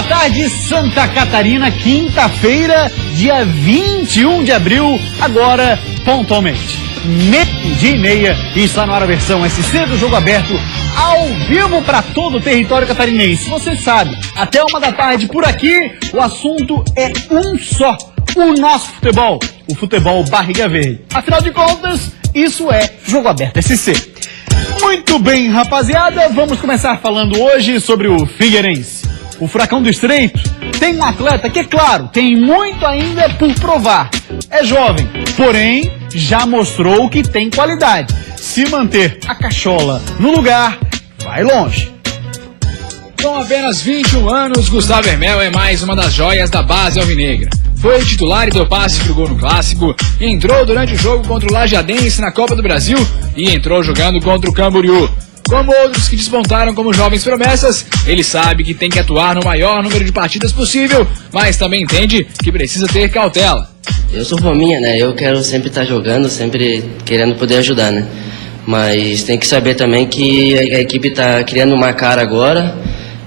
Boa tarde, Santa Catarina, quinta-feira, dia 21 de abril, agora pontualmente. 12h30 e está no ar a versão SC do Jogo Aberto, ao vivo para todo o território catarinense. Você sabe, até 1 da tarde por aqui, o assunto é um só, o nosso futebol, o futebol barriga verde. Afinal de contas, isso é Jogo Aberto SC. Muito bem, rapaziada, vamos começar falando hoje sobre o Figueirense. O Furacão do Estreito tem um atleta que, é claro, tem muito ainda por provar. É jovem, porém, já mostrou que tem qualidade. Se manter a cachola no lugar, vai longe. Com apenas 21 anos, Gustavo Hermel é mais uma das joias da base alvinegra. Foi titular e deu passe pro gol no Clássico, entrou durante o jogo contra o Lajadense na Copa do Brasil e entrou jogando contra o Camboriú. Como outros que despontaram como jovens promessas, ele sabe que tem que atuar no maior número de partidas possível, mas também entende que precisa ter cautela. Eu sou fominha, né? Eu quero sempre estar jogando, sempre querendo poder ajudar, né? Mas tem que saber também que a equipe está criando uma cara agora,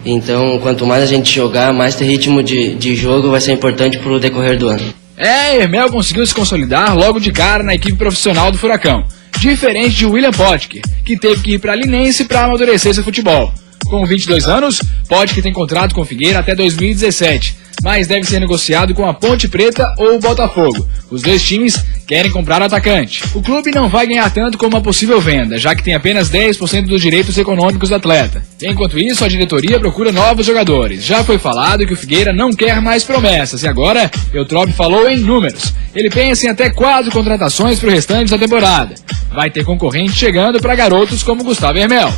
então quanto mais a gente jogar, mais ter ritmo de jogo vai ser importante para o decorrer do ano. Hermel conseguiu se consolidar logo de cara na equipe profissional do Furacão. Diferente de William Potker, que teve que ir para a Linense para amadurecer seu futebol. Com 22 anos, Potker tem contrato com o Figueira até 2017, mas deve ser negociado com a Ponte Preta ou o Botafogo. Os dois times querem comprar o atacante. O clube não vai ganhar tanto como uma possível venda, já que tem apenas 10% dos direitos econômicos do atleta. Enquanto isso, a diretoria procura novos jogadores. Já foi falado que o Figueira não quer mais promessas e agora Eutrop falou em números. Ele pensa em até 4 contratações para o restante da temporada. Vai ter concorrente chegando para garotos como Gustavo Hermel.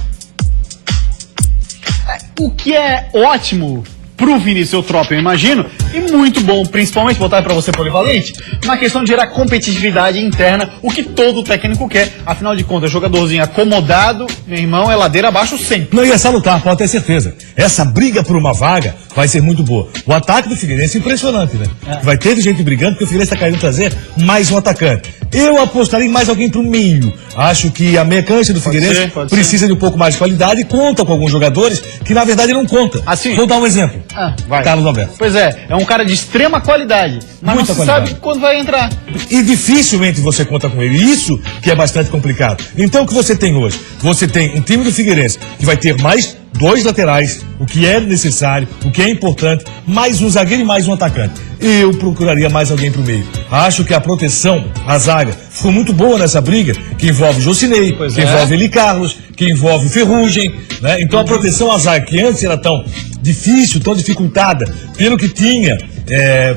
O que é ótimo pro Vinícius Eutrop, eu imagino, e muito bom, principalmente, botar para você polivalente, na questão de gerar competitividade interna, o que todo técnico quer. Afinal de contas, jogadorzinho acomodado, meu irmão, é ladeira abaixo sempre. Não ia salutar, pode ter certeza. Essa briga por uma vaga vai ser muito boa. O ataque do Figueirense é impressionante, né? Vai ter gente brigando, porque o Figueirense está querendo trazer mais um atacante. Eu apostaria em mais alguém pro meio. Acho que a meia cancha do Figueirense precisa de um pouco mais de qualidade e conta com alguns jogadores que, na verdade, não contam. Assim? Vou dar um exemplo. Vai. Carlos Alberto. Pois é um cara de extrema qualidade, mas Muita não se qualidade. sabe quando vai entrar. E dificilmente você conta com ele. Isso que é bastante complicado. Então o que você tem hoje? Você tem um time do Figueirense que vai ter mais 2 laterais, o que é necessário, o que é importante, mais um zagueiro e mais um atacante. Eu procuraria mais alguém pro meio. Acho que a proteção, a zaga, ficou muito boa nessa briga, que envolve Jocinei, que envolve Eli Carlos, que envolve Ferrugem, né? Então a proteção à zaga, que antes era tão difícil, tão dificultada, pelo que tinha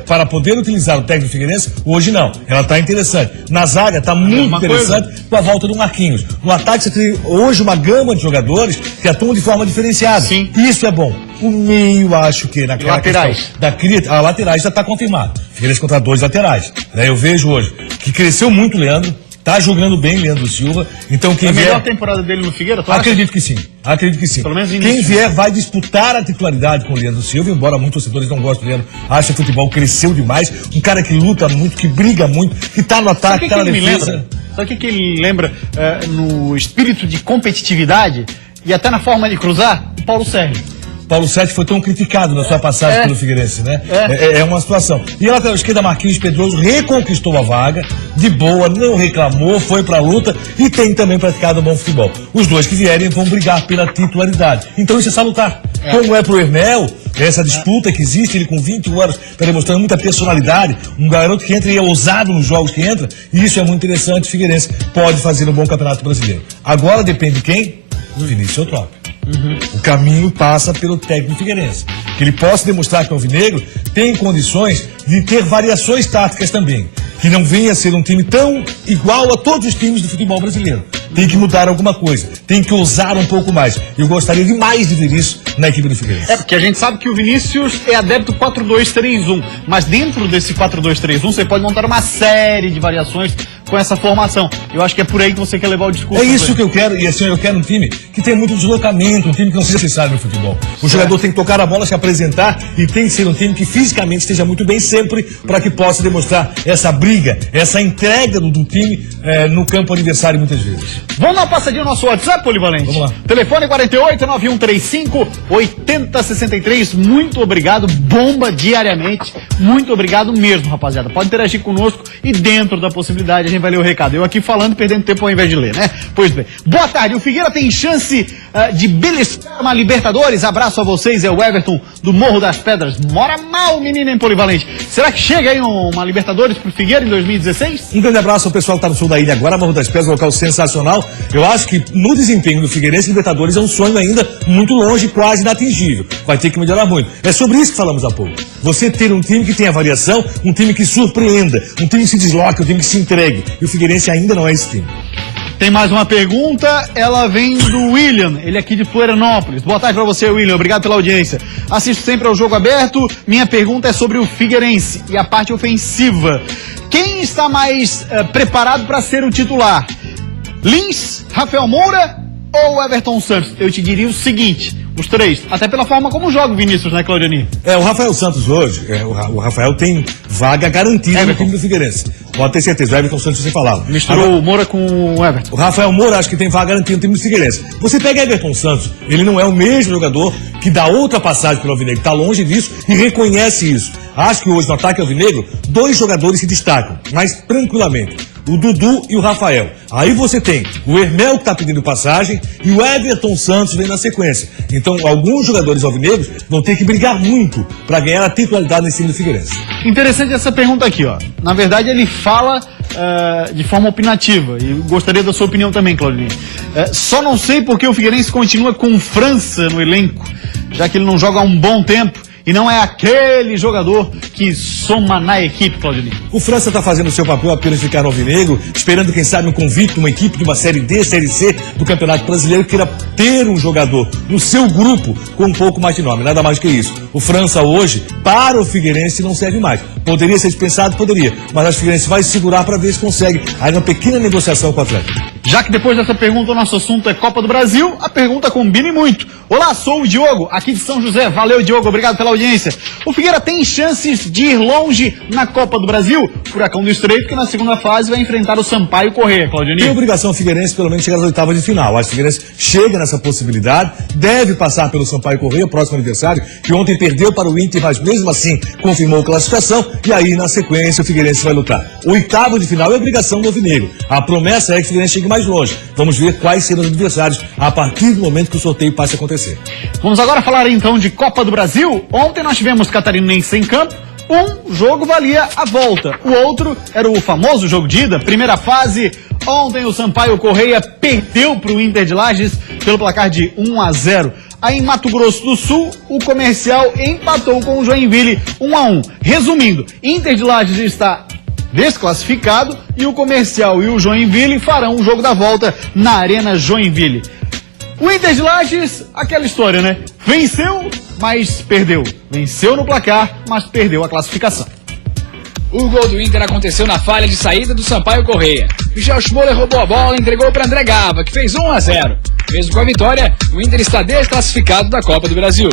para poder utilizar o técnico Figueirense, hoje não. Ela está interessante. Na zaga está muito interessante com a volta do Marquinhos. No ataque você tem hoje uma gama de jogadores que atuam de forma diferenciada. Sim. Isso é bom. O meio, acho que naquela laterais. a laterais já está confirmado. Figueirense contra 2 laterais. Né? Eu vejo hoje que cresceu muito o Leandro. Tá jogando bem, Leandro Silva. Então quem vier... A melhor temporada dele no Figueira, tu acha? Acredito que sim. Acredito que sim. Pelo menos quem vier vai disputar a titularidade com o Leandro Silva, embora muitos torcedores não gostem do Leandro. Acho que o futebol cresceu demais. Um cara que luta muito, que briga muito, que tá no ataque, tá na defesa. Sabe o que ele lembra no espírito de competitividade e até na forma de cruzar? O Paulo Sérgio. Paulo Sete foi tão criticado na sua passagem pelo Figueirense, né? É uma situação. E a lateral esquerda, Marquinhos Pedroso, reconquistou a vaga, de boa, não reclamou, foi pra luta e tem também praticado um bom futebol. Os dois que vierem vão brigar pela titularidade. Então isso é salutar. Como é pro Hermel, essa disputa que existe, ele com 21 anos está demonstrando muita personalidade, um garoto que entra e é ousado nos jogos que entra, e isso é muito interessante. O Figueirense pode fazer um bom campeonato brasileiro. Agora depende de quem? Do Vinícius Eutrop. O caminho passa pelo técnico Figueirense. Que ele possa demonstrar que o Alvinegro tem condições de ter variações táticas também. Que não venha a ser um time tão igual a todos os times do futebol brasileiro. Tem que mudar alguma coisa. Tem que ousar um pouco mais. Eu gostaria demais de ver isso na equipe do Figueirense. Porque a gente sabe que o Vinícius é adepto 4-2-3-1. Mas dentro desse 4-2-3-1 você pode montar uma série de variações com essa formação. Eu acho que é por aí que você quer levar o discurso. É isso que eu quero, e assim, eu quero um time que tenha muito deslocamento, um time que não seja necessário no futebol. O jogador tem que tocar a bola, se apresentar, e tem que ser um time que fisicamente esteja muito bem sempre, para que possa demonstrar essa briga, essa entrega do time no campo adversário muitas vezes. Vamos dar uma passadinha no nosso WhatsApp, Polivalente? Vamos lá. Telefone 48-9135-8063. Muito obrigado, bomba diariamente. Muito obrigado mesmo, rapaziada. Pode interagir conosco e dentro da possibilidade a gente vai ler o recado. Eu aqui falando, perdendo tempo ao invés de ler, né? Pois bem. Boa tarde, o Figueira tem chance de beliscar uma Libertadores? Abraço a vocês, é o Everton do Morro das Pedras. Mora mal, menino, hein, Polivalente? Será que chega aí uma Libertadores pro Figueira em 2016? Um grande abraço ao pessoal que está no sul da ilha agora, Morro das Pedras, um local sensacional. Eu acho que no desempenho do Figueirense, Libertadores é um sonho ainda muito longe, quase inatingível. Vai ter que melhorar muito. É sobre isso que falamos há pouco. Você ter um time que tenha variação, um time que surpreenda, um time que se desloque, um time que se entregue. E o Figueirense ainda não é esse time. Tem mais uma pergunta, ela vem do William, ele é aqui de Florianópolis. Boa tarde pra você, William, obrigado pela audiência. Assisto sempre ao Jogo Aberto, minha pergunta é sobre o Figueirense e a parte ofensiva. Quem está mais preparado para ser o titular? Lins, Rafael Moura ou Everton Santos? Eu te diria o seguinte, os três, até pela forma como joga o Vinícius, né, Claudiani? O Rafael Santos hoje, o Rafael tem vaga garantida no time do Figueirense. Pode ter certeza, o Everton Santos você falava. Misturou o Moura com o Everton. O Rafael Moura acho que tem vaga garantida no time do Figueirense. Você pega Everton Santos, ele não é o mesmo jogador que dá outra passagem pelo Alvinegro, está longe disso e reconhece isso. Acho que hoje no ataque Alvinegro, dois jogadores se destacam, mas tranquilamente. O Dudu e o Rafael. Aí você tem o Hermel que está pedindo passagem e o Everton Santos vem na sequência. Então, alguns jogadores alvinegros vão ter que brigar muito para ganhar a titularidade nesse time do Figueirense. Interessante essa pergunta aqui, ó. Na verdade, ele fala de forma opinativa e gostaria da sua opinião também, Claudinei. Só não sei porque o Figueirense continua com França no elenco, já que ele não joga há um bom tempo. E não é aquele jogador que soma na equipe, Claudinei. O França está fazendo o seu papel apenas ficar no alvinegro, esperando, quem sabe, um convite de uma equipe de uma Série D, Série C do Campeonato Brasileiro que queira ter um jogador no seu grupo com um pouco mais de nome, nada mais que isso. O França hoje, para o Figueirense, não serve mais. Poderia ser dispensado? Poderia. Mas o Figueirense vai segurar para ver se consegue aí uma pequena negociação com o Atlético. Já que depois dessa pergunta o nosso assunto é Copa do Brasil, a pergunta combina muito. Olá, sou o Diogo, aqui de São José. Valeu, Diogo, obrigado pela audiência. O Figueira tem chances de ir longe na Copa do Brasil? Furacão do Estreito, que na segunda fase vai enfrentar o Sampaio Corrêa, Claudinei. Tem obrigação o Figueirense pelo menos chegar às oitavas de final. Acho que o Figueirense chega nessa possibilidade, deve passar pelo Sampaio Corrêa, próximo aniversário, que ontem perdeu para o Inter, mas mesmo assim confirmou a classificação, e aí na sequência o Figueirense vai lutar. Oitavo de final é obrigação do Alvinegro. A promessa é que o Figueirense chegue mais longe. Vamos ver quais serão os adversários a partir do momento que o sorteio passe a acontecer. Vamos agora falar então de Copa do Brasil. Ontem nós tivemos Catarinense em campo. Um jogo valia a volta, o outro era o famoso jogo de ida, primeira fase. Ontem o Sampaio Corrêa perdeu para o Inter de Lages pelo placar de 1-0. Aí em Mato Grosso do Sul, o Comercial empatou com o Joinville 1-1. Resumindo, Inter de Lages está desclassificado e o Comercial e o Joinville farão o jogo da volta na Arena Joinville. O Inter de Lages, aquela história, né? Venceu, mas perdeu. Venceu no placar, mas perdeu a classificação. O gol do Inter aconteceu na falha de saída do Sampaio Corrêa. Michel Schmoller roubou a bola e entregou para André Gava, que fez 1-0. Mesmo com a vitória, o Inter está desclassificado da Copa do Brasil.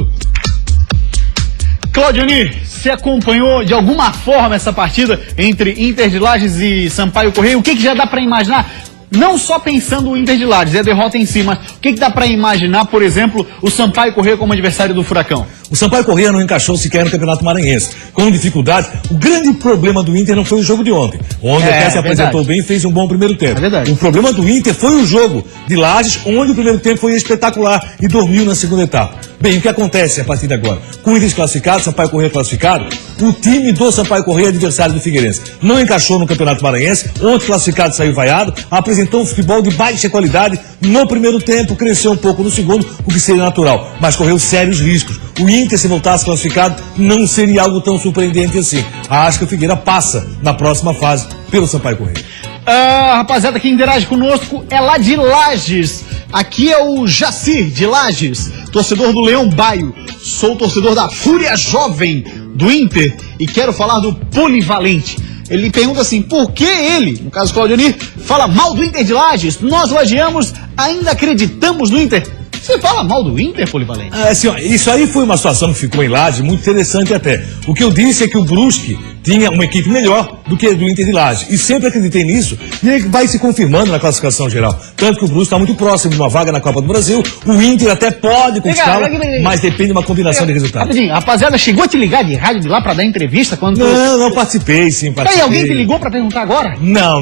Claudiani, você acompanhou de alguma forma essa partida entre Inter de Lages e Sampaio Corrêa? O que já dá para imaginar? Não só pensando o Inter de Lages, é a derrota em si, mas o que dá para imaginar, por exemplo, o Sampaio Corrêa como adversário do Furacão? O Sampaio Corrêa não encaixou sequer no Campeonato Maranhense, com dificuldade. O grande problema do Inter não foi o jogo de ontem. Ontem até se apresentou bem e fez um bom primeiro tempo. É verdade. O problema do Inter foi o jogo de Lages, onde o primeiro tempo foi espetacular e dormiu na segunda etapa. Bem, o que acontece a partir de agora? Com o Inter classificado, Sampaio Corrêa classificado, o time do Sampaio Corrêa é adversário do Figueirense. Não encaixou no Campeonato Maranhense, ontem classificado saiu vaiado, apresentou um futebol de baixa qualidade no primeiro tempo, cresceu um pouco no segundo, o que seria natural, mas correu sérios riscos. O Inter, se voltasse classificado, não seria algo tão surpreendente assim. Acho que o Figueira passa na próxima fase pelo Sampaio Corrêa. Rapaziada, quem interage conosco é lá de Lages. Aqui é o Jacir, de Lages, torcedor do Leão Baio. Sou torcedor da Fúria Jovem do Inter e quero falar do Polivalente. Ele pergunta assim, por que ele, no caso Claudionir, fala mal do Inter de Lages? Nós lagiamos, ainda acreditamos no Inter. Você fala mal do Inter, Polivalente? Assim, ó, isso aí foi uma situação que ficou em Lages muito interessante até. O que eu disse é que o Brusque tinha uma equipe melhor do que a do Inter de Lages. E sempre acreditei nisso. E ele vai se confirmando na classificação geral. Tanto que o Brusque está muito próximo de uma vaga na Copa do Brasil. O Inter até pode conquistá-la, mas depende de uma combinação de resultados. Rapidinho, a rapaziada chegou a te ligar de rádio de lá pra dar entrevista quando... Não participei, sim, participei. Aí, alguém te ligou pra perguntar agora? Não.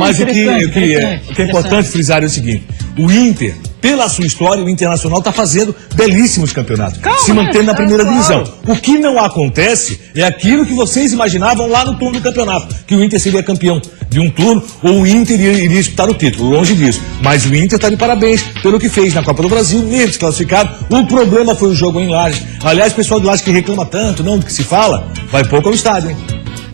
Mas o que é importante frisar é o seguinte. O Inter, pela sua história, o Internacional está fazendo belíssimos campeonatos. Se mantendo na primeira divisão. O que não acontece é aquilo que vocês imaginavam lá no turno do campeonato. Que o Inter seria campeão de um turno ou o Inter iria disputar o título. Longe disso. Mas o Inter está de parabéns pelo que fez na Copa do Brasil, mesmo desclassificado. O problema foi o jogo em Lages. Aliás, o pessoal de Lages que reclama tanto, não, do que se fala, vai pouco ao estádio, hein?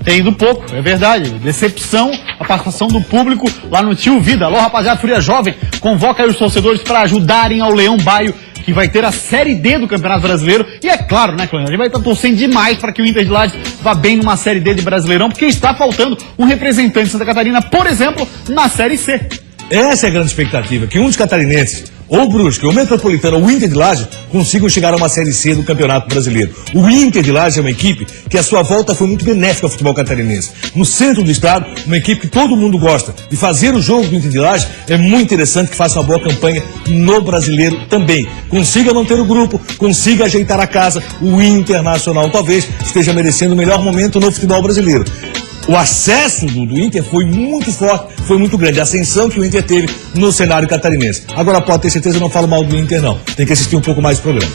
Tem ido pouco, é verdade. Decepção, a participação do público lá no Tio Vida. Alô, rapaziada, Fúria Jovem, convoca aí os torcedores para ajudarem ao Leão Baio, que vai ter a Série D do Campeonato Brasileiro. E é claro, né, Clã? A gente vai estar torcendo demais para que o Inter de Lages vá bem numa Série D de Brasileirão, porque está faltando um representante de Santa Catarina, por exemplo, na Série C. Essa é a grande expectativa, que um dos catarinenses, ou o Brusque, ou o Metropolitano, ou o Inter de Lages, consigam chegar a uma Série C do Campeonato Brasileiro. O Inter de Lages é uma equipe que a sua volta foi muito benéfica ao futebol catarinense. No centro do estado, uma equipe que todo mundo gosta. De fazer o jogo do Inter de Lages é muito interessante que faça uma boa campanha no Brasileiro também. Consiga manter o grupo, consiga ajeitar a casa. O Internacional talvez esteja merecendo o melhor momento no futebol brasileiro. O acesso do Inter foi muito forte, foi muito grande. A ascensão que o Inter teve no cenário catarinense. Agora, pode ter certeza, eu não falo mal do Inter, não. Tem que assistir um pouco mais do programa.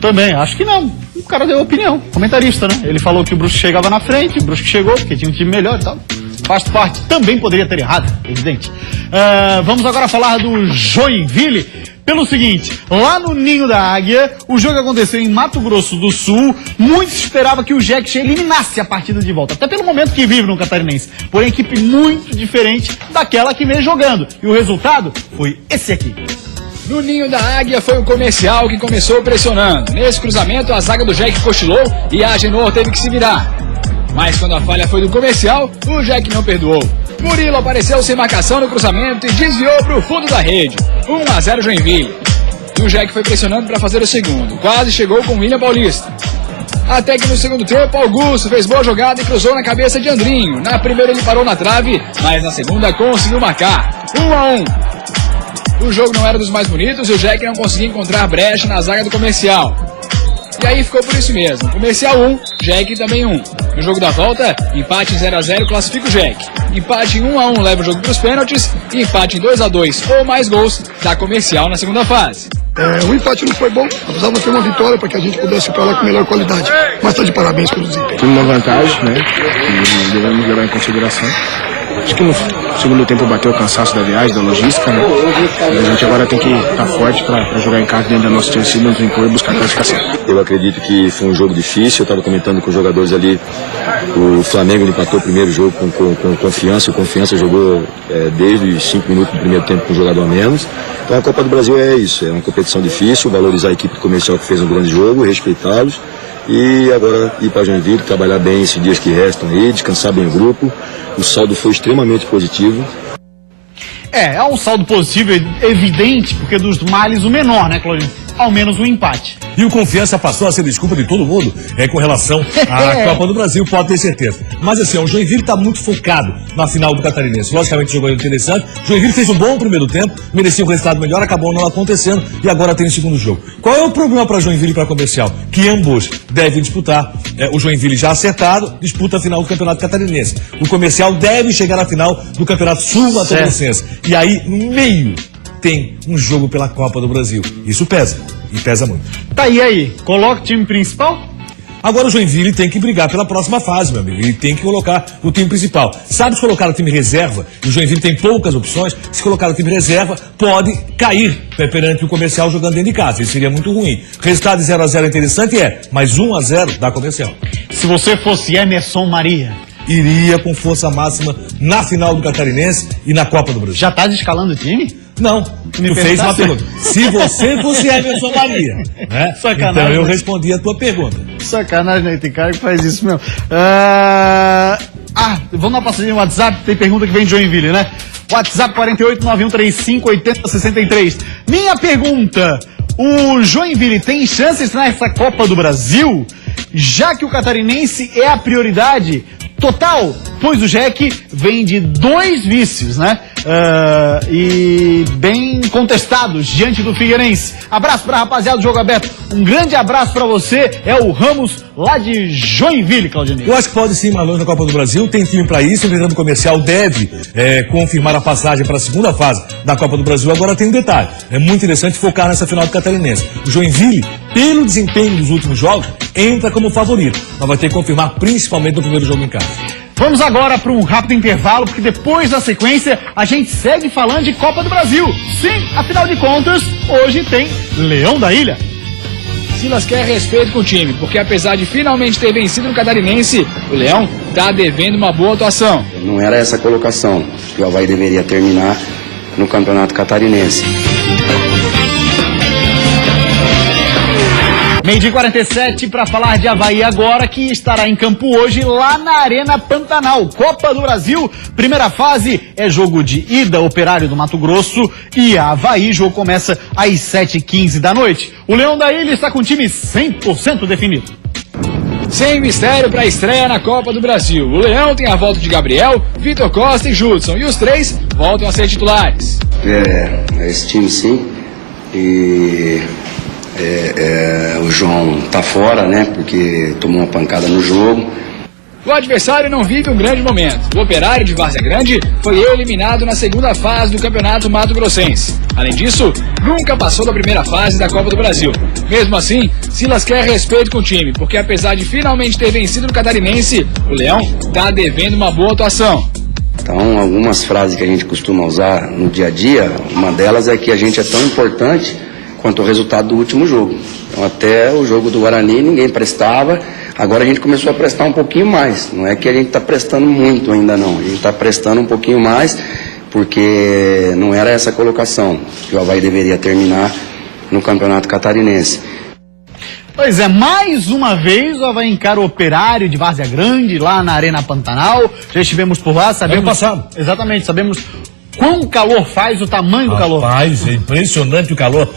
Também, acho que não. O cara deu opinião, comentarista, né? Ele falou que o Brusque chegava na frente, o Brusque chegou, porque tinha um time melhor e tal. Faz parte, também poderia ter errado, evidente. Vamos agora falar do Joinville. Pelo seguinte, lá no Ninho da Águia, o jogo aconteceu em Mato Grosso do Sul. Muito se esperava que o Jequié eliminasse a partida de volta, até pelo momento que vive no Catarinense. Porém, equipe muito diferente daquela que vem jogando. E o resultado foi esse aqui. No Ninho da Águia foi o Comercial que começou pressionando. Nesse cruzamento, a zaga do Jequié cochilou e a Agenor teve que se virar. Mas quando a falha foi do Comercial, o Jequié não perdoou. Murilo apareceu sem marcação no cruzamento e desviou para o fundo da rede. 1-0 Joinville. E o Jequié foi pressionando para fazer o segundo. Quase chegou com o William Paulista. Até que no segundo tempo, Augusto fez boa jogada e cruzou na cabeça de Andrinho. Na primeira ele parou na trave, mas na segunda conseguiu marcar. 1-1. O jogo não era dos mais bonitos e o Jequié não conseguia encontrar brecha na zaga do Comercial. E aí ficou por isso mesmo. Comercial 1, Jequié também 1. No jogo da volta, empate em 0-0 classifica o Jequié. Empate em 1-1 leva o jogo para os pênaltis. E empate em 2-2 ou mais gols dá Comercial na segunda fase. O empate não foi bom, precisava ter uma vitória para que a gente pudesse ir para lá com melhor qualidade. Mas está de parabéns pelo desempenho. Tem uma vantagem, né? Que devemos levar em consideração. Acho que no segundo tempo bateu o cansaço da viagem, da logística, né? E a gente agora tem que estar forte para jogar em casa dentro da nossa torcida, nos impor e buscar a classificação. Eu acredito que foi um jogo difícil, eu estava comentando com os jogadores ali, o Flamengo empatou o primeiro jogo com confiança, o Confiança jogou desde os 5 minutos do primeiro tempo com um jogador a menos. Então a Copa do Brasil é isso, é uma competição difícil, valorizar a equipe comercial que fez um grande jogo, respeitá-los. E agora ir para Joinville, trabalhar bem esses dias que restam aí, descansar bem o grupo. O saldo foi extremamente positivo. É um saldo positivo, evidente, porque dos males o menor, né, Clorinho? Ao menos um empate. E o Confiança passou a ser desculpa de todo mundo com relação à Copa do Brasil, pode ter certeza. Mas assim, o Joinville está muito focado na final do Catarinense. Logicamente, jogou interessante. O Joinville fez um bom primeiro tempo, merecia um resultado melhor, acabou não acontecendo e agora tem o segundo jogo. Qual é o problema para Joinville e para Comercial? Que ambos devem disputar. O Joinville já acertado, disputa a final do Campeonato Catarinense. O Comercial deve chegar à final do Campeonato Sul-Mato-Grossense. E aí, no meio, tem um jogo pela Copa do Brasil. Isso pesa, e pesa muito. Tá, e aí? Coloca o time principal? Agora o Joinville tem que brigar pela próxima fase, meu amigo. Ele tem que colocar o time principal. Sabe, se colocar o time reserva, e o Joinville tem poucas opções, se colocar o time reserva, pode cair perante o Comercial jogando dentro de casa. Isso seria muito ruim. Resultado de 0-0 é interessante, mas 1-0 dá Comercial. Se você fosse Emerson Maria, iria com força máxima na final do Catarinense e na Copa do Brasil. já tá descalando o time? Não, tu fez uma pergunta. Se você fosse Emerson Maria, né? Sacanagem. Então eu respondi a tua pergunta. Sacanagem, né? Tem cara que faz isso mesmo. Vamos dar uma passadinha no WhatsApp, tem pergunta que vem de Joinville, né? WhatsApp 4891358063. Minha pergunta, o Joinville tem chances nessa Copa do Brasil? Já que o catarinense é a prioridade total, pois o Jack vem de 2 vícios, né? E bem contestados diante do Figueirense. Abraço pra rapaziada do Jogo Aberto. Um grande abraço pra você, é o Ramos lá de Joinville, Claudinei. Eu acho que pode sim, Marlon, na Copa do Brasil, tem time pra isso, o Fernando Comercial deve confirmar a passagem para a segunda fase da Copa do Brasil. Agora tem um detalhe, é muito interessante focar nessa final do catarinense. O Joinville, pelo desempenho dos últimos jogos, entra como favorito, mas vai ter que confirmar principalmente no primeiro jogo em casa. Vamos agora para um rápido intervalo, porque depois da sequência a gente segue falando de Copa do Brasil. Sim, afinal de contas, hoje tem Leão da Ilha. Silas quer respeito com o time, porque apesar de finalmente ter vencido no Catarinense, o Leão está devendo uma boa atuação. Não era essa a colocação que o Avaí deveria terminar no Campeonato Catarinense. 12h47 para falar de Avaí agora, que estará em campo hoje lá na Arena Pantanal. Copa do Brasil, primeira fase, é jogo de ida, Operário do Mato Grosso e Avaí. Jogo começa às 7h15 da noite. O Leão da Ilha está com o time 100% definido. Sem mistério para a estreia na Copa do Brasil. O Leão tem a volta de Gabriel, Vitor Costa e Judson. E os 3 voltam a ser titulares. Esse time sim. E... o João tá fora, né? Porque tomou uma pancada no jogo. O adversário não vive um grande momento. O Operário de Várzea Grande foi eliminado na segunda fase do Campeonato Mato Grossense. Além disso, nunca passou da primeira fase da Copa do Brasil. Mesmo assim, Silas quer respeito com o time, porque apesar de finalmente ter vencido no Catarinense, o Leão tá devendo uma boa atuação. Então, algumas frases que a gente costuma usar no dia a dia, uma delas é que a gente é tão importante quanto ao resultado do último jogo. Então, até o jogo do Guarani ninguém prestava, agora a gente começou a prestar um pouquinho mais. Não é que a gente está prestando muito ainda não, a gente está prestando um pouquinho mais, porque não era essa a colocação que o Avaí deveria terminar no Campeonato Catarinense. Pois é, mais uma vez o Avaí encara o Operário de Várzea Grande lá na Arena Pantanal. Já estivemos por lá, sabemos... Ano passado. Exatamente, sabemos quão calor faz, o tamanho do calor. Rapaz, é impressionante o calor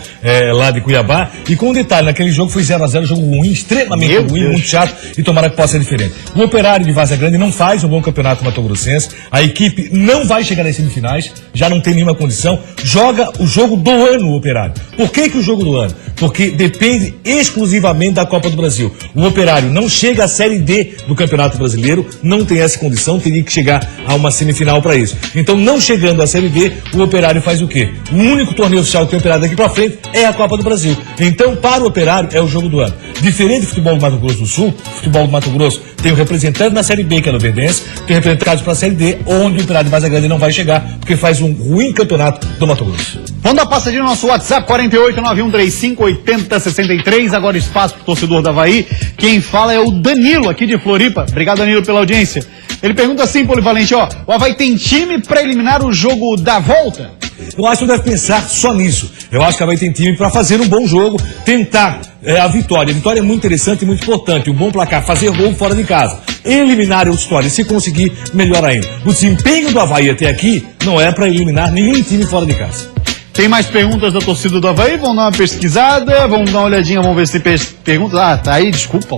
lá de Cuiabá. E com um detalhe, naquele jogo foi 0x0, jogo ruim, extremamente ruim, muito chato, e tomara que possa ser diferente. O Operário de Várzea Grande não faz um bom campeonato mato-grossense, a equipe não vai chegar nas semifinais, já não tem nenhuma condição, joga o jogo do ano o Operário. Por que o jogo do ano? Porque depende exclusivamente da Copa do Brasil. O Operário não chega à Série D do Campeonato Brasileiro, não tem essa condição, teria que chegar a uma semifinal para isso. Então, não chegando à Série D, o Operário faz o quê? O único torneio oficial que tem Operário daqui pra frente é a Copa do Brasil. Então, para o Operário, é o jogo do ano. Diferente do futebol do Mato Grosso do Sul, o futebol do Mato Grosso tem o representante na Série B, que é o Verdense, tem representantes para a Série D, onde o Operário de Várzea Grande não vai chegar, porque faz um ruim campeonato do Mato Grosso. Vamos dar passadinha no nosso WhatsApp, 4891358063, agora espaço pro torcedor da Avaí. Quem fala é o Danilo, aqui de Floripa. Obrigado, Danilo, pela audiência. Ele pergunta assim, Polivalente, o Avaí tem time para eliminar o jogo da volta? Eu acho que não deve pensar só nisso. Eu acho que o Avaí tem time para fazer um bom jogo, tentar a vitória. A vitória é muito interessante e muito importante. Um bom placar, fazer gol fora de casa. Eliminar é outra história. Se conseguir, melhor ainda. O desempenho do Avaí até aqui não é para eliminar nenhum time fora de casa. Tem mais perguntas da torcida do Avaí? Vamos dar uma pesquisada, vamos dar uma olhadinha, vamos ver se tem perguntas. Ah, tá aí, desculpa.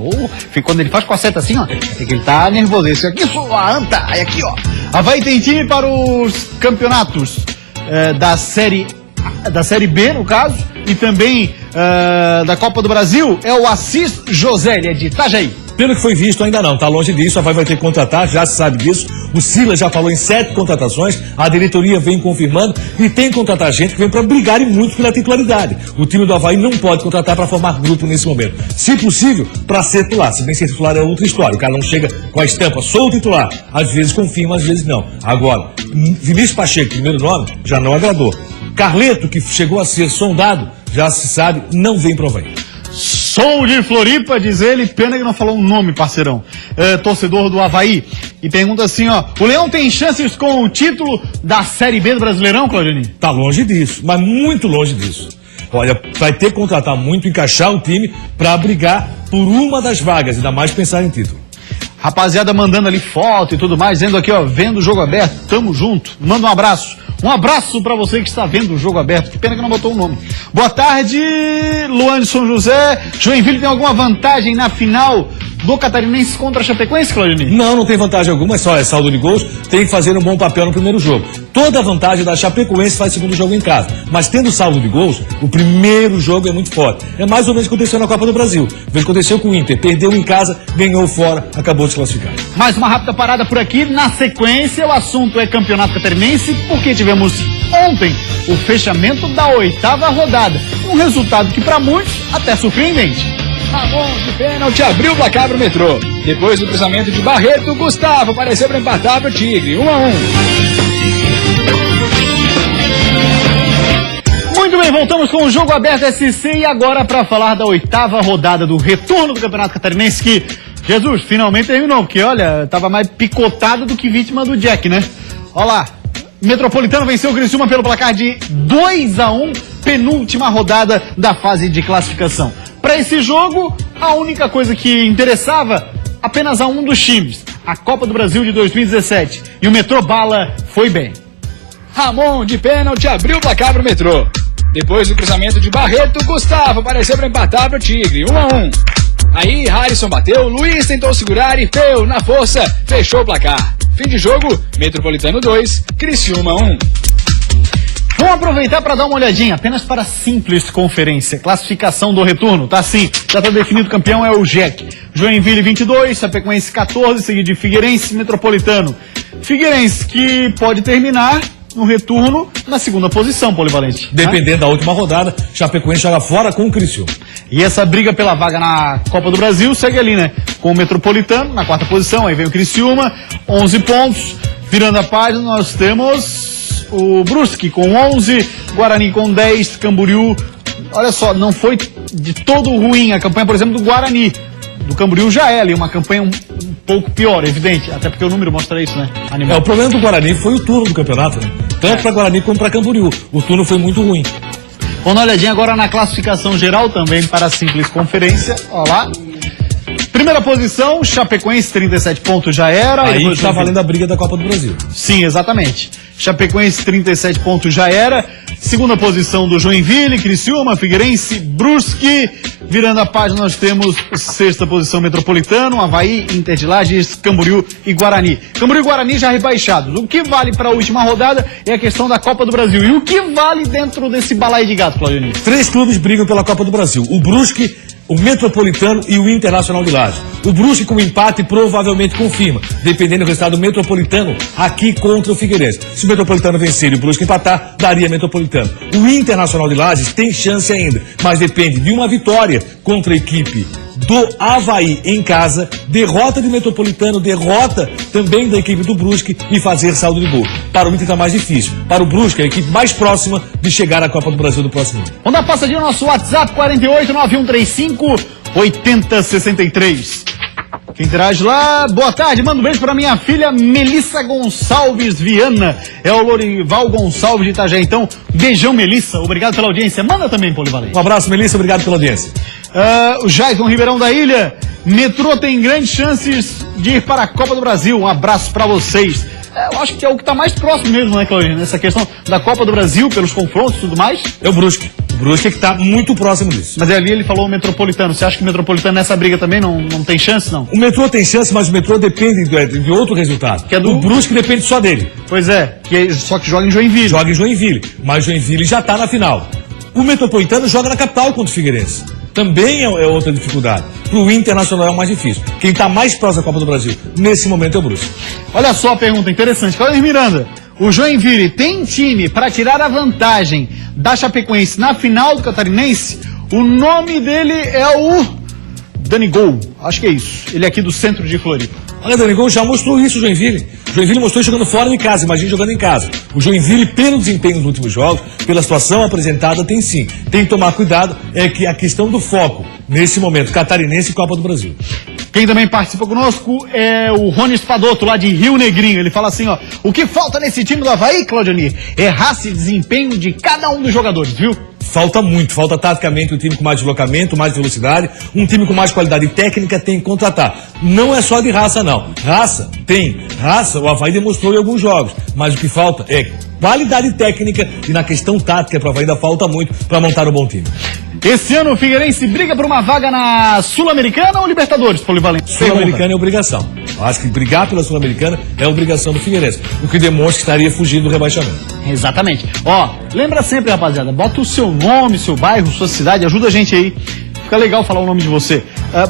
Quando ele faz com a seta assim, é que ele tá nervoso. Esse aqui, sua anta, aí aqui, Avaí tem time para os campeonatos da Série B, no caso, e também da Copa do Brasil, é o Assis José, ele é de Itajaí. Pelo que foi visto, ainda não, tá longe disso, a Avaí vai ter que contratar, já se sabe disso. O Silas já falou em 7 contratações, a diretoria vem confirmando e tem que contratar gente que vem para brigar e muito pela titularidade. O time do Avaí não pode contratar para formar grupo nesse momento. Se possível, para ser titular. Se bem ser titular é outra história, o cara não chega com a estampa, sou o titular. Às vezes confirma, às vezes não. Agora, Vinícius Pacheco, primeiro nome, já não agradou. Carleto, que chegou a ser sondado, já se sabe, não vem pro Avaí. Sou de Floripa, diz ele, pena que não falou um nome, parceirão. Torcedor do Avaí. E pergunta assim, o Leão tem chances com o título da Série B do Brasileirão, Claudinei? Tá longe disso, mas muito longe disso. Olha, vai ter que contratar muito, encaixar um time para brigar por uma das vagas, ainda mais pensar em título. Rapaziada mandando ali foto e tudo mais, dizendo aqui, ó, vendo o jogo aberto, tamo junto, manda um abraço. Um abraço pra você que está vendo o jogo aberto, que pena que não botou o nome. Boa tarde, Luan de São José. Joinville tem alguma vantagem na final do Catarinense contra a Chapecoense, Claudinei? Não tem vantagem alguma, só é saldo de gols, tem que fazer um bom papel no primeiro jogo. Toda a vantagem da Chapecoense faz segundo jogo em casa, mas tendo saldo de gols, o primeiro jogo é muito forte. É mais ou menos o que aconteceu na Copa do Brasil. O que aconteceu com o Inter, perdeu em casa, ganhou fora, acabou de se classificar. Mais uma rápida parada por aqui, na sequência o assunto é Campeonato Catarinense, porque tivemos ontem o fechamento da 8ª rodada, um resultado que para muitos até surpreendente. Ramon de pênalti abriu o placar pro Metrô. Depois do cruzamento de Barreto, Gustavo apareceu para empatar pro Tigre, 1-1. Muito bem, voltamos com o Jogo Aberto SC e agora para falar da 8ª rodada do retorno do Campeonato Catarinense que, Jesus, finalmente terminou, porque olha, tava mais picotado do que vítima do Jack, né? Olha lá, Metropolitano venceu o Criciúma pelo placar de 2-1, penúltima rodada da fase de classificação. Para esse jogo, a única coisa que interessava apenas a um dos times, a Copa do Brasil de 2017. E o Metrô Bala foi bem. Ramon de pênalti abriu o placar pro Metrô. Depois do cruzamento de Barreto, Gustavo apareceu para empatar pro Tigre, 1-1. Aí Harrison bateu, Luiz tentou segurar e Peu, na força, fechou o placar. Fim de jogo, Metropolitano 2, Criciúma 1. Vamos aproveitar para dar uma olhadinha, apenas para a simples conferência. Classificação do retorno, tá assim, já está definido o campeão, é o Jack. Joinville 22, Chapecoense 14, seguido de Figueirense, Metropolitano. Figueirense que pode terminar no retorno na segunda posição, Polivalente. Dependendo da última rodada, Chapecoense joga fora com o Criciúma. E essa briga pela vaga na Copa do Brasil segue ali, né? Com o Metropolitano na 4ª posição, aí vem o Criciúma, 11 pontos. Virando a página, nós temos o Brusque com 11, Guarani com 10, Camboriú. Olha só, não foi de todo ruim a campanha, por exemplo, do Guarani. Do Camboriú já é ali uma campanha um pouco pior, evidente, até porque o número mostra isso, né? Animal. O problema do Guarani foi o turno do campeonato, né? Tanto para Guarani como para Camboriú. O turno foi muito ruim. Vamos dar uma olhadinha agora na classificação geral também para a simples conferência. Olha lá. Primeira posição, Chapecoense, 37 pontos já era. Aí está valendo a briga da Copa do Brasil. Sim, exatamente. Chapecoense, 37 pontos já era. Segunda posição do Joinville, Criciúma, Figueirense, Brusque. Virando a página, nós temos sexta posição Metropolitano, Avaí, Inter de Lages, Camboriú e Guarani. Camboriú e Guarani já rebaixados. O que vale para a última rodada é a questão da Copa do Brasil. E o que vale dentro desse balaio de gato, Claudinei? 3 clubes brigam pela Copa do Brasil. O Brusque, o Metropolitano e o Internacional de Lages. O Brusque com empate provavelmente confirma, dependendo do resultado do Metropolitano aqui contra o Figueirense. Se o Metropolitano vencer e o Brusque empatar, daria Metropolitano. O Internacional de Lages tem chance ainda, mas depende de uma vitória contra a equipe do Avaí em casa, derrota de Metropolitano, derrota também da equipe do Brusque e fazer saldo de gol. Para o Inter está mais difícil. Para o Brusque, é a equipe mais próxima de chegar à Copa do Brasil do próximo ano. Vamos dar passadinha no nosso WhatsApp, 489135-8063. Quem interage lá, boa tarde, manda um beijo para minha filha Melissa Gonçalves Viana, é o Lorival Gonçalves de Itajaí. Então, beijão Melissa, obrigado pela audiência, manda também, Polivalente. Um abraço, Melissa, obrigado pela audiência. O Jaison Ribeirão da Ilha, Metrô tem grandes chances de ir para a Copa do Brasil, um abraço para vocês. Eu acho que é o que está mais próximo mesmo, né, Claudinei, nessa questão da Copa do Brasil, pelos confrontos e tudo mais. É o Brusque. O Brusque é que está muito próximo disso. Mas ali ele falou o Metropolitano. Você acha que o Metropolitano nessa briga também não tem chance, não? O Metrô tem chance, mas o Metrô depende de outro resultado. Que é do... O Brusque depende só dele. Pois é, só que joga em Joinville. Joga em Joinville, mas Joinville já está na final. O Metropolitano joga na capital contra o Figueirense. Também é outra dificuldade. Para o Internacional é o mais difícil. Quem está mais próximo da Copa do Brasil, nesse momento, é o Brusque. Olha só a pergunta interessante. Claudio Miranda, o Joinville tem time para tirar a vantagem da Chapecoense na final do Catarinense? O nome dele é o Danigol. Acho que é isso. Ele é aqui do centro de Floripa. Olha, Danigol já mostrou isso o Joinville. O Joinville mostrou jogando fora de casa, imagina jogando em casa. O Joinville, pelo desempenho nos últimos jogos, pela situação apresentada, tem sim. Tem que tomar cuidado, é que a questão do foco, nesse momento, Catarinense e Copa do Brasil. Quem também participa conosco é o Rony Spadotto, lá de Rio Negrinho. Ele fala assim, ó, o que falta nesse time do Avaí, Claudionir, é raça e desempenho de cada um dos jogadores, viu? falta muito, falta taticamente um time com mais deslocamento, mais velocidade, um time com mais qualidade técnica tem que contratar. Não é só de raça, não. Raça, tem. Raça, o Avaí demonstrou em alguns jogos, mas o que falta é qualidade técnica e na questão tática para o Avaí ainda falta muito para montar um bom time. Esse ano o Figueirense briga por uma vaga na Sul-Americana ou Libertadores, Polivalente? Sul-Americana é obrigação. Eu acho que brigar pela Sul-Americana é obrigação do Figueirense, o que demonstra que estaria fugindo do rebaixamento. Exatamente. Ó, lembra sempre, rapaziada, bota o seu nome, seu bairro, sua cidade, ajuda a gente aí. Fica legal falar o nome de você.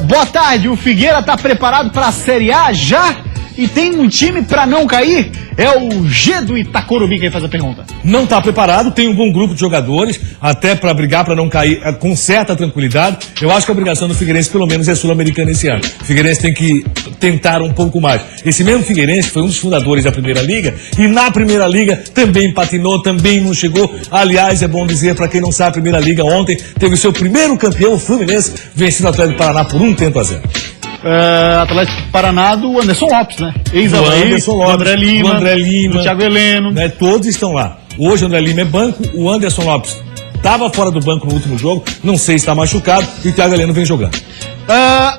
Boa tarde, o Figueira tá preparado para a Série A já? E tem um time para não cair? É o G do Itacorubi quem faz a pergunta. Não está preparado, tem um bom grupo de jogadores, até para brigar, para não cair com certa tranquilidade. Eu acho que a obrigação do Figueirense, pelo menos, é sul-americana esse ano. O Figueirense tem que tentar um pouco mais. Esse mesmo Figueirense foi um dos fundadores da Primeira Liga, e na Primeira Liga também patinou, também não chegou. Aliás, é bom dizer, para quem não sabe, a Primeira Liga ontem teve o seu primeiro campeão, o Fluminense, vencendo o Atlético do Paraná por 1-0. Atlético Paraná do Anderson Lopes, né? Ex-Avaí, do André Lima, do Thiago Heleno. Né? Todos estão lá. Hoje o André Lima é banco, o Anderson Lopes estava fora do banco no último jogo, não sei se está machucado, e o Thiago Heleno vem jogando.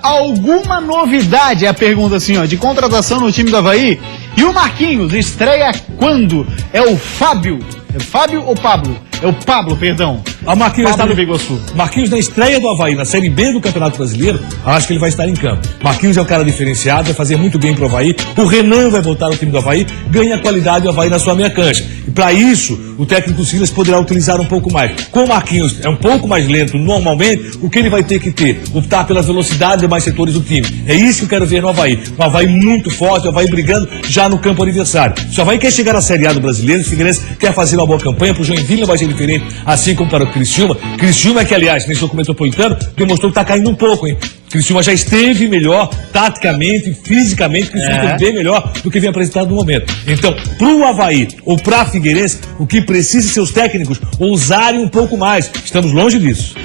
Alguma novidade, é a pergunta assim, ó, de contratação no time do Avaí? E o Marquinhos estreia quando? É o Fábio? É Fábio ou Pablo? É o Pablo, perdão. A Marquinhos está no Biguaçu. Marquinhos na estreia do Avaí, na Série B do Campeonato Brasileiro, acho que ele vai estar em campo. Marquinhos é um cara diferenciado, vai fazer muito bem pro Avaí. O Renan vai voltar ao time do Avaí, ganha qualidade o Avaí na sua meia cancha. E para isso, o técnico Silas poderá utilizar um pouco mais. Como o Marquinhos é um pouco mais lento normalmente, o que ele vai ter que ter? Optar pela velocidade de mais setores do time. É isso que eu quero ver no Avaí. Um Avaí muito forte, o Avaí brigando já no campo adversário. Se o Avaí quer chegar à Série A do Brasileiro, o Figueirense quer fazer uma boa campanha, pro Joinville não vai ser diferente, assim como para o Criciúma. Criciúma é que, aliás, nesse jogo metropolitano, demonstrou que está caindo um pouco, hein? Criciúma já esteve melhor, taticamente, fisicamente, Criciúma esteve bem melhor do que vem apresentado no momento. Então, pro Avaí ou pra Figueirense, o que precisa seus técnicos ousarem um pouco mais. Estamos longe disso.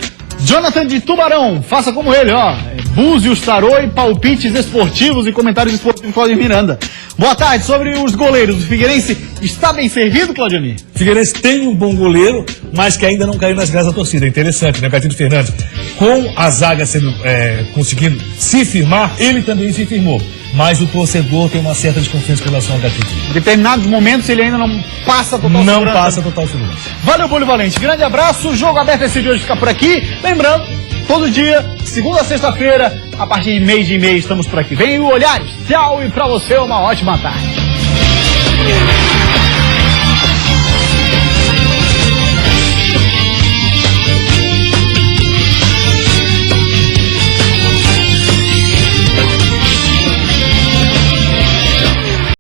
Jonathan de Tubarão, faça como ele, ó. Búzios, tarô e palpites esportivos e comentários esportivos, Claudio Miranda. Boa tarde, sobre os goleiros. O Figueirense está bem servido, Claudio? Figueirense tem um bom goleiro, mas que ainda não caiu nas graças da torcida. É interessante, né? Caetano Fernandes, com a zaga sendo, conseguindo se firmar, ele também se firmou. Mas o torcedor tem uma certa desconfiança com relação ao Gatito. Em determinados momentos ele ainda não passa total segurança. Não passa total segurança. Valeu, Polivalente. Grande abraço. O Jogo Aberto esse de hoje fica por aqui. Lembrando, todo dia, segunda a sexta-feira, a partir de mês de mês, estamos por aqui. Vem o Olhares. Tchau e pra você uma ótima tarde.